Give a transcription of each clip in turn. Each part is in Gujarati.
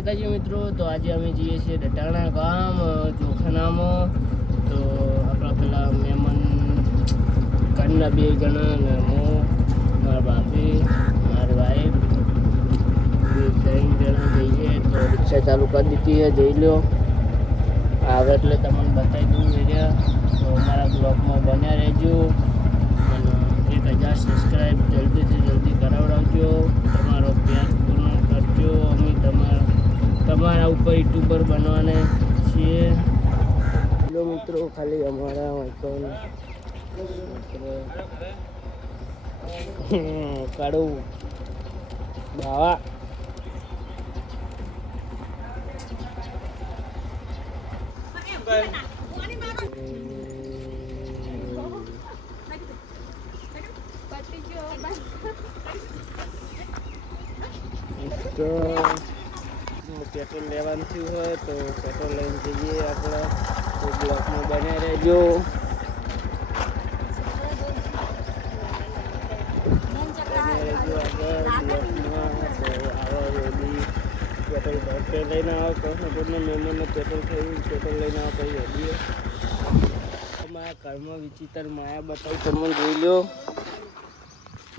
માતાજી મિત્રો, તો આજે અમે જઈએ છીએ ડટાણા ગામ જોખાનામાં. તો આપણા પેલા મહેમાન ઘરના બે જણા ને હું, મારા બાપી, મારી વાઈફ, બે ત્રણ જણા જઈએ. તો રિક્ષા ચાલુ કરી દીધી છે, જઈ લો. આવે એટલે તમને બતાવી દઉં એરિયા. તો અમારા બ્લોગમાં બન્યા રહેજો અને 1000 સબસ્ક્રાઈબ જલ્દીથી જલ્દી કરાવડાવજો. તમારો પ્યાર પૂર્ણ કરજો. અમે તમારા ઉપર યુટ્યુબર બનવાના છીએ. હેલો મિત્રો, ખાલી અમારા આઈકોન કાઢું બાવા તો પેટ્રોલ લેવાનું થયું હોય તો પેટ્રોલ લઈને જઈએ આપણે. તો બ્લોકમાં બન્યા રહેજો. પેટ્રોલ ભરતે લઈને આવો. કૃષ્ણપુરના મહેમાનને પેટ્રોલ થયું, પેટ્રોલ લઈને આવો કરી હજીએ. અમારા ઘરમાં વિચિત્ર માયા બતાવી તમને જોઈ લો.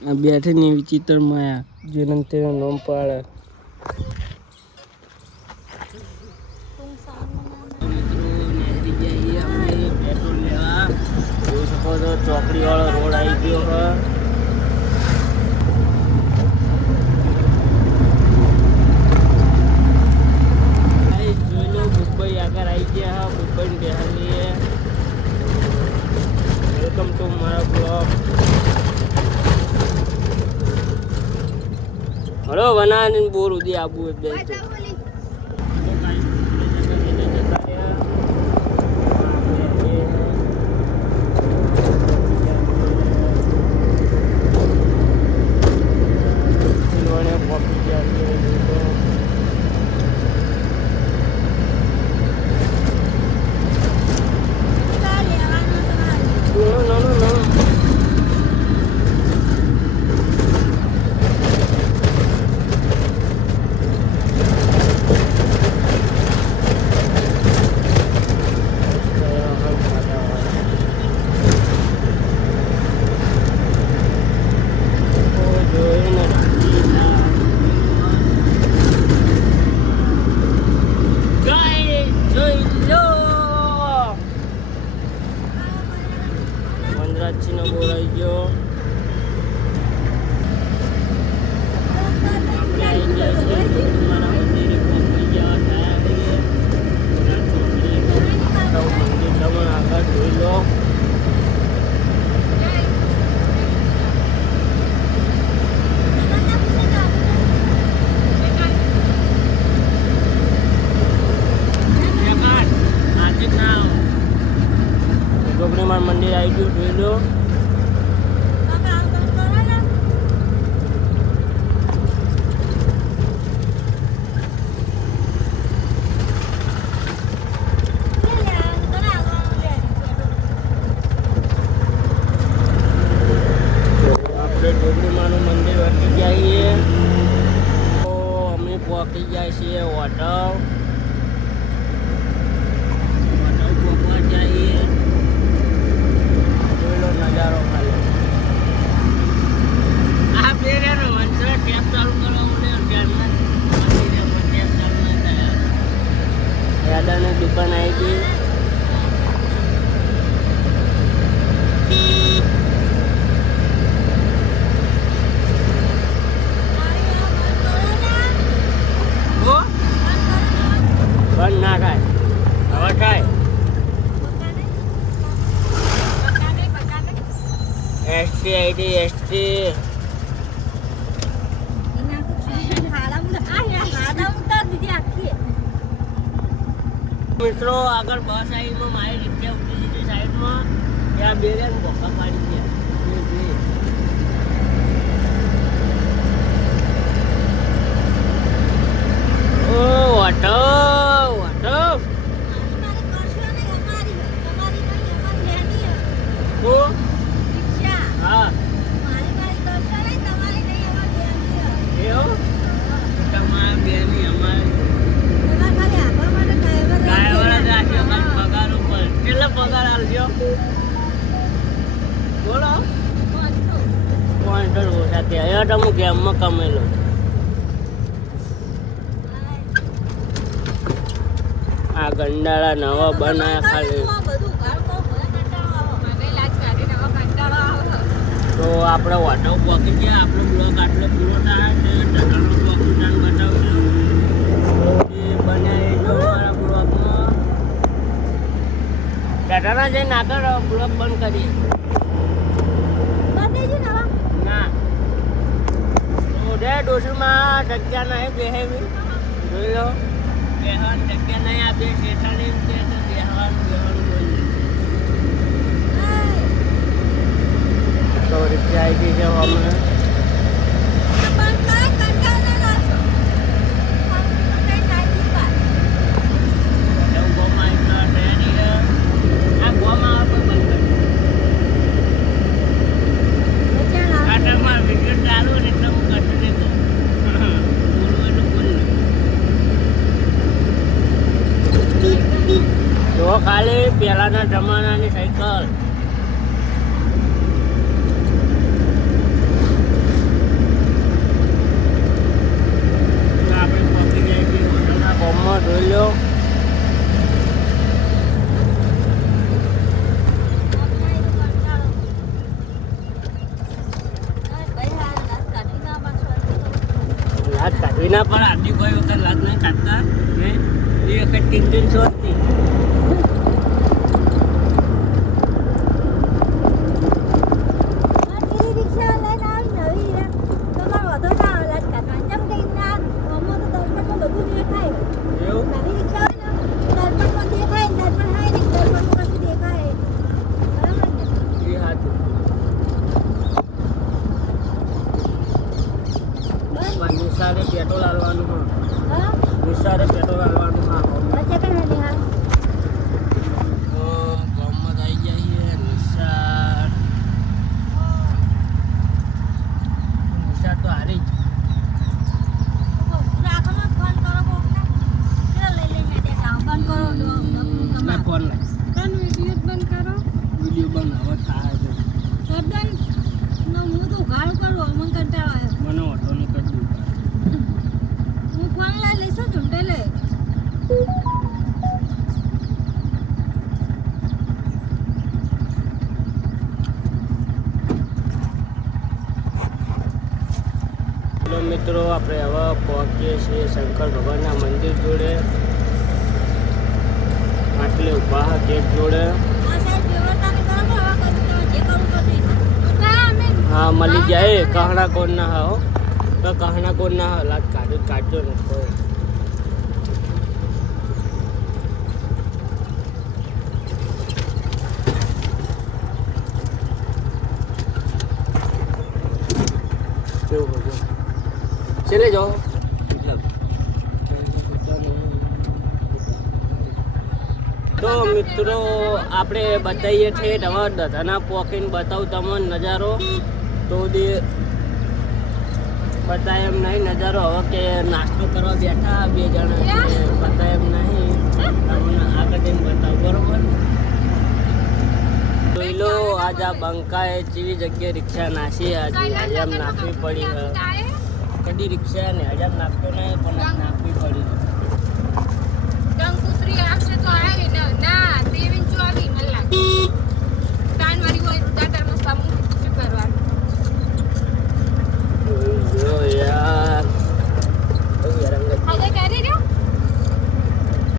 આ બેઠીની વિચિત્ર માયા જેને તેનું નામ પાડે. પેટ્રોલ લેવા જોઈ શકો છો, ચોકડી વાળો રોડ આવી ગયો છે. જોઈ લો, મુંબઈ આગળ આવી ગયા. મુંબઈ બિહાર લઈએ. વેલકમ ટુ મારા બ્લોગ. હલો વનાન બોર ઉદી આબુ બે તો વનરાજનો બોલાઈ ગયો. આપણે આવી ગયા છીએ મારા મંદિરે પહોંચી ગયા. મંદિર તમે આગળ જોઈ લો. ગોપડીમાં મંદિર આવી ગયું, જોઈ લો. આપણે ગોપડીમાનું મંદિર વટી ગયા છીએ. તો અમે પહોંચી જાય છીએ હોટલ. પહોંચવા જઈએ. નજારો ખાલી આ બેરેનો વંચરા ટેપ ચાલુ કરવા ધ્યાનમાં ટેપ ચાલુ ના થાય. દાદાની દુકાન આવી ગઈ. બંધ ના થાય, હવે થાય. એસટી આઈડી એસટી મિત્રો, આગળ બસ આવીમાં મારી રિક્ષા ઉઠી દીધી સાઈડમાં. ત્યાં બે રે ભોકા પાડી ગયા. ઓ વાટો વાટો હા તમારા બેની અમારી ગેમમાં કમેલો. આ ગંડાળા નવા બનાયા ખાલી. તો આપણે વાટો પકી ગયા. આપણો બ્લોક આટલો પૂરો થાય ને ઢગાનો પકી નાન બતાવજો. એ બનાવી જો મારા બ્લોકમાં ઢગાના જઈને આગળ બ્લોક બંધ કરીએ. ના તો દે ડોસમાં જગ્યા નહીં બેહેવી જોઈ લો. બેહવાની જગ્યા નહીં આપે શેઠાણી કે તો બેહવાનું બોલી તો રિક્ષા આવી ગઈ છે હમણાં. જો ખાલી પહેલાના જમાનાની સાયકલ. આપણે પહોંચી જાય કે હોટલના બોમ્બમાં જોઈ લો. લાજ કાઢવી ના પણ આટલી કોઈ વખત લાજ નહીં કાઢતા ને એ વખત 300 હતી. નિશાળે પેટ્રોલ આલવાનું હા. નિશાળે પેટ્રોલ આલવાનું હા. ગામમાં આવી જઈએ નિશાળ. નિશાળ તો હારી જ. ફોન વિડીયો બંધ કરો. વિડીયો બંધ હવે થાય છે. હું તો ઘાડું કરું અમન કંટાળો આવ્યો. મને ઓટો ની કરી દઉં. હું ફોન લઈ લઈશું ચૂંટે લે. મિત્રો આપણે હવે પહોંચીએ છીએ શંકર ભગવાનના મંદિર જોડે. આટલે ઉભા હા ગેટ જોડે. હા મળી જાય. કહણા કોણ ના હા તો કહણા કોણ ના હા લાજ કાઢજો ને તો કેવું હતું ચલે જાઓ. તો મિત્રો આપણે બતાવીએ છીએ હવે દધાના પોકીને બતાવું તમને નજારો. તો બતાય એમ નહીં નજારો. હવે કે નાસ્તો કરવા બેઠા 2 જણા બતાય એમ નહીં. તમને આગળ જઈને બતાવું બરોબર. જોઈ લો આજ આ બંકાએ જેવી જગ્યાએ રિક્ષા નાસી. આજે એમ નાખવી પડી. કદી રિક્ષા ને હજાર નાખતો નહીં પણ